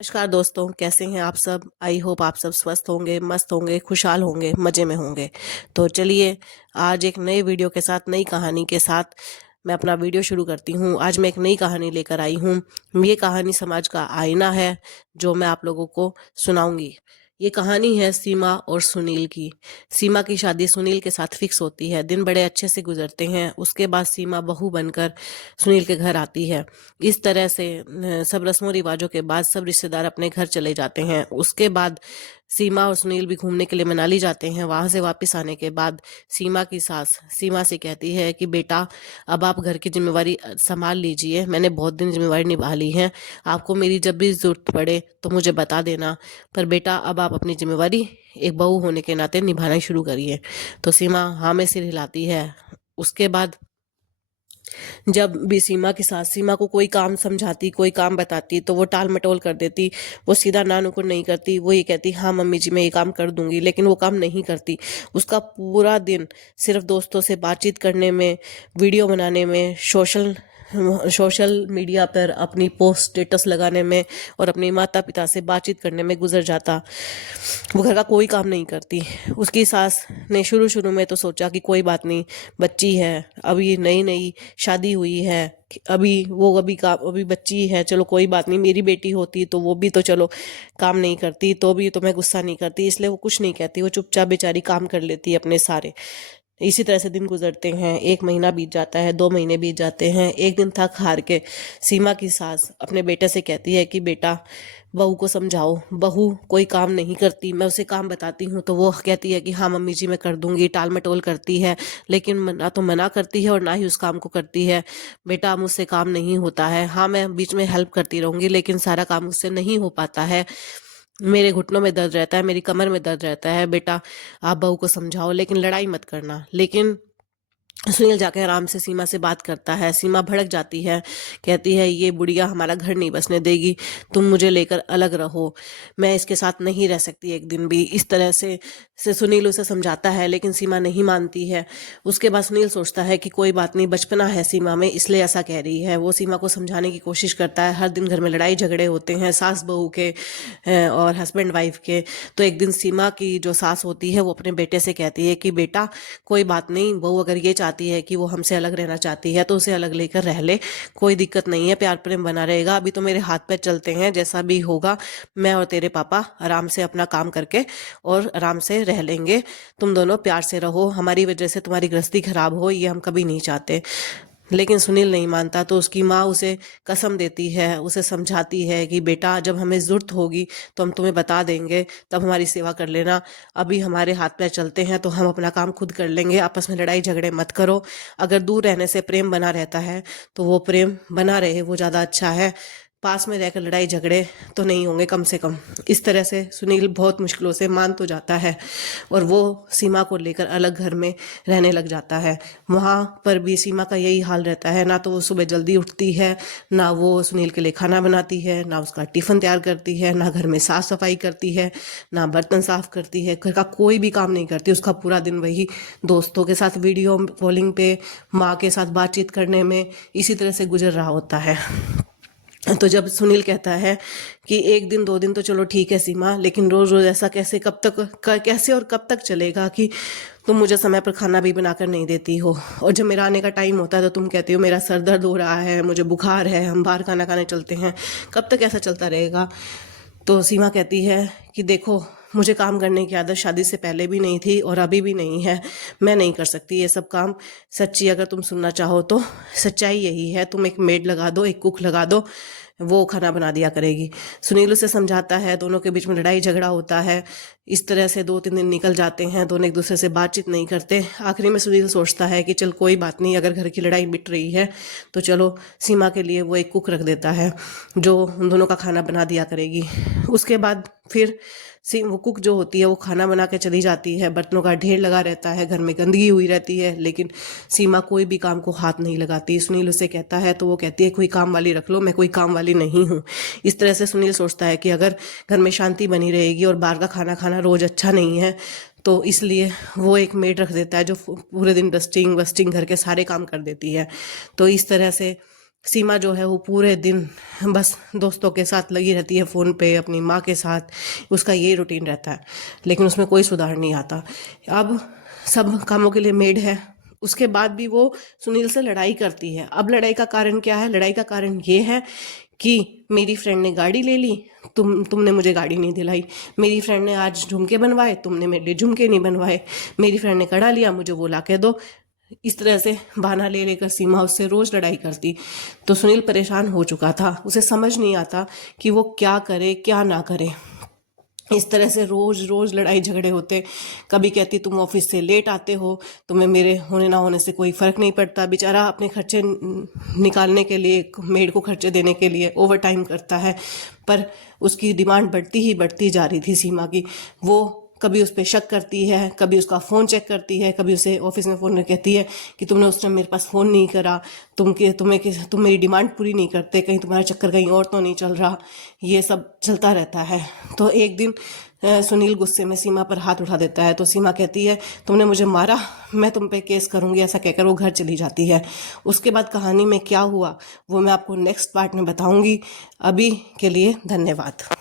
नमस्कार दोस्तों, कैसे हैं आप सब। आई होप आप सब स्वस्थ होंगे, मस्त होंगे, खुशहाल होंगे, मज़े में होंगे। तो चलिए, आज एक नए वीडियो के साथ, नई कहानी के साथ मैं अपना वीडियो शुरू करती हूँ। आज मैं एक नई कहानी लेकर आई हूँ। ये कहानी समाज का आईना है जो मैं आप लोगों को सुनाऊंगी। ये कहानी है सीमा और सुनील की। सीमा की शादी सुनील के साथ फिक्स होती है। दिन बड़े अच्छे से गुजरते हैं। उसके बाद सीमा बहू बनकर सुनील के घर आती है। इस तरह से सब रस्मों रिवाजों के बाद सब रिश्तेदार अपने घर चले जाते हैं। उसके बाद सीमा और सुनील भी घूमने के लिए मनाली जाते हैं। वहां से वापस आने के बाद सीमा की सास सीमा से कहती है कि बेटा, अब आप घर की जिम्मेवारी संभाल लीजिए। मैंने बहुत दिन जिम्मेवारी निभा ली है। आपको मेरी जब भी जरूरत पड़े तो मुझे बता देना। पर बेटा, अब आप अपनी जिम्मेवारी एक बहू होने के नाते निभाना शुरू करिए। तो सीमा हाँ में सिर हिलाती है। उसके बाद जब भी सीमा की सास सीमा को कोई काम समझाती, कोई काम बताती, तो वो टाल मटोल कर देती। वो सीधा ना नुकुर नहीं करती। वो ये कहती, हाँ मम्मी जी मैं ये काम कर दूंगी, लेकिन वो काम नहीं करती। उसका पूरा दिन सिर्फ दोस्तों से बातचीत करने में, वीडियो बनाने में, सोशल मीडिया पर अपनी पोस्ट स्टेटस लगाने में और अपने माता पिता से बातचीत करने में गुजर जाता। वो घर का कोई काम नहीं करती। उसकी सास ने शुरू शुरू में तो सोचा कि कोई बात नहीं, बच्ची है, अभी नई नई शादी हुई है, अभी बच्ची है, चलो कोई बात नहीं, मेरी बेटी होती तो वो भी तो चलो काम नहीं करती, तो भी तो मैं गुस्सा नहीं करती, इसलिए वो कुछ नहीं कहती। वो चुपचाप बेचारी काम कर लेती है अपने सारे। इसी तरह से दिन गुजरते हैं। 1 महीना बीत जाता है, 2 महीने बीत जाते हैं। एक दिन थक हार के सीमा की सास अपने बेटे से कहती है कि बेटा, बहू को समझाओ। बहू कोई काम नहीं करती। मैं उसे काम बताती हूँ तो वो कहती है कि हाँ मम्मी जी मैं कर दूंगी, टाल मटोल करती है, लेकिन ना तो मना करती है और ना ही उस काम को करती है। बेटा, मुझसे काम नहीं होता है। हाँ, मैं बीच में हेल्प करती रहूंगी, लेकिन सारा काम मुझसे नहीं हो पाता है। मेरे घुटनों में दर्द रहता है, मेरी कमर में दर्द रहता है। बेटा, आप बहू को समझाओ, लेकिन लड़ाई मत करना। लेकिन सुनील जाके आराम से सीमा से बात करता है। सीमा भड़क जाती है, कहती है ये बुढ़िया हमारा घर नहीं बसने देगी, तुम मुझे लेकर अलग रहो, मैं इसके साथ नहीं रह सकती एक दिन भी। इस तरह से सुनील उसे समझाता है, लेकिन सीमा नहीं मानती है। उसके बाद सुनील सोचता है कि कोई बात नहीं, बचपना है सीमा में, इसलिए ऐसा कह रही है। वो सीमा को समझाने की कोशिश करता है। हर दिन घर में लड़ाई झगड़े होते हैं, सास बहू के और हस्बैंड वाइफ के। तो एक दिन सीमा की जो सास होती है वो अपने बेटे से कहती है कि बेटा, कोई बात नहीं, बहू अगर ये चाहती है कि वो हमसे अलग रहना चाहती है तो उसे अलग लेकर रह ले, कोई दिक्कत नहीं है, प्यार प्रेम बना रहेगा। अभी तो मेरे हाथ पैर चलते हैं, जैसा भी होगा मैं और तेरे पापा आराम से अपना काम करके और आराम से रह लेंगे। तुम दोनों प्यार से रहो, हमारी वजह से तुम्हारी गृहस्थी खराब हो ये हम कभी नहीं चाहते। लेकिन सुनील नहीं मानता। तो उसकी माँ उसे कसम देती है, उसे समझाती है कि बेटा, जब हमें जरूरत होगी तो हम तुम्हें बता देंगे, तब हमारी सेवा कर लेना। अभी हमारे हाथ पैर चलते हैं तो हम अपना काम खुद कर लेंगे, आपस में लड़ाई झगड़े मत करो। अगर दूर रहने से प्रेम बना रहता है तो वो प्रेम बना रहे, वो ज़्यादा अच्छा है। पास में रहकर लड़ाई झगड़े तो नहीं होंगे कम से कम। इस तरह से सुनील बहुत मुश्किलों से मान तो जाता है और वो सीमा को लेकर अलग घर में रहने लग जाता है। वहाँ पर भी सीमा का यही हाल रहता है। ना तो वो सुबह जल्दी उठती है, ना वो सुनील के लिए खाना बनाती है, ना उसका टिफिन तैयार करती है, ना घर में साफ सफाई करती है, ना बर्तन साफ करती है। घर का कोई भी काम नहीं करती। उसका पूरा दिन वही दोस्तों के साथ वीडियो कॉलिंग पे, माँ के साथ बातचीत करने में, इसी तरह से गुजर रहा होता है। तो जब सुनील कहता है कि 1 दिन 2 दिन तो चलो ठीक है सीमा, लेकिन रोज रोज ऐसा कैसे, कब तक, कैसे और कब तक चलेगा कि तुम मुझे समय पर खाना भी बनाकर नहीं देती हो, और जब मेरा आने का टाइम होता है तो तुम कहती हो मेरा सर दर्द हो रहा है, मुझे बुखार है, हम बाहर खाना खाने चलते हैं, कब तक ऐसा चलता रहेगा। तो सीमा कहती है कि देखो, मुझे काम करने की आदत शादी से पहले भी नहीं थी और अभी भी नहीं है, मैं नहीं कर सकती ये सब काम। सच्ची अगर तुम सुनना चाहो तो सच्चाई यही है, तुम एक मेड लगा दो, एक कुक लगा दो, वो खाना बना दिया करेगी। सुनील उसे समझाता है, दोनों के बीच में लड़ाई झगड़ा होता है। इस तरह से 2-3 दिन निकल जाते हैं, दोनों एक दूसरे से बातचीत नहीं करते। आखिरी में सुनील सोचता है कि चल कोई बात नहीं, अगर घर की लड़ाई मिट रही है तो चलो सीमा के लिए वो एक कुक रख देता है जो उन दोनों का खाना बना दिया करेगी। उसके बाद फिर वो कुक जो होती है वो खाना बना के चली जाती है। बर्तनों का ढेर लगा रहता है, घर में गंदगी हुई रहती है, लेकिन सीमा कोई भी काम को हाथ नहीं लगाती। सुनील उसे कहता है तो वो कहती है कोई काम वाली रख लो, मैं कोई काम वाली नहीं हूँ। इस तरह से सुनील सोचता है कि अगर घर में शांति बनी रहेगी और बाहर का खाना खाना रोज अच्छा नहीं है, तो इसलिए वो एक मेड रख देता है जो पूरे दिन डस्टिंग वस्टिंग घर के सारे काम कर देती है। तो इस तरह से सीमा जो है वो पूरे दिन बस दोस्तों के साथ लगी रहती है फ़ोन पे, अपनी माँ के साथ, उसका यही रूटीन रहता है, लेकिन उसमें कोई सुधार नहीं आता। अब सब कामों के लिए मेड है, उसके बाद भी वो सुनील से लड़ाई करती है। अब लड़ाई का कारण क्या है? लड़ाई का कारण ये है कि मेरी फ्रेंड ने गाड़ी ले ली, तुमने मुझे गाड़ी नहीं दिलाई। मेरी फ्रेंड ने आज झुमके बनवाए, तुमने मेरे लिए झुमके नहीं बनवाए। मेरी फ्रेंड ने कड़ा लिया, मुझे वो ला के दो। इस तरह से बहाना ले लेकर सीमा उससे रोज लड़ाई करती। तो सुनील परेशान हो चुका था, उसे समझ नहीं आता कि वो क्या करे क्या ना करे। इस तरह से रोज रोज लड़ाई झगड़े होते। कभी कहती तुम ऑफिस से लेट आते हो, तुम्हें मेरे होने ना होने से कोई फर्क नहीं पड़ता। बेचारा अपने खर्चे निकालने के लिए, मेड को खर्चे देने के लिए ओवर टाइम करता है, पर उसकी डिमांड बढ़ती ही बढ़ती जा रही थी सीमा की। वो कभी उस पर शक करती है, कभी उसका फ़ोन चेक करती है, कभी उसे ऑफिस में फ़ोन में कहती है कि तुमने उस टाइम मेरे पास फ़ोन नहीं करा, तुम मेरी डिमांड पूरी नहीं करते, कहीं तुम्हारा चक्कर कहीं और तो नहीं चल रहा। ये सब चलता रहता है। तो एक दिन सुनील गुस्से में सीमा पर हाथ उठा देता है। तो सीमा कहती है तुमने मुझे मारा, मैं तुम पे केस करूंगी, ऐसा कहकर वो घर चली जाती है। उसके बाद कहानी में क्या हुआ वो मैं आपको नेक्स्ट पार्ट में बताऊंगी। अभी के लिए धन्यवाद।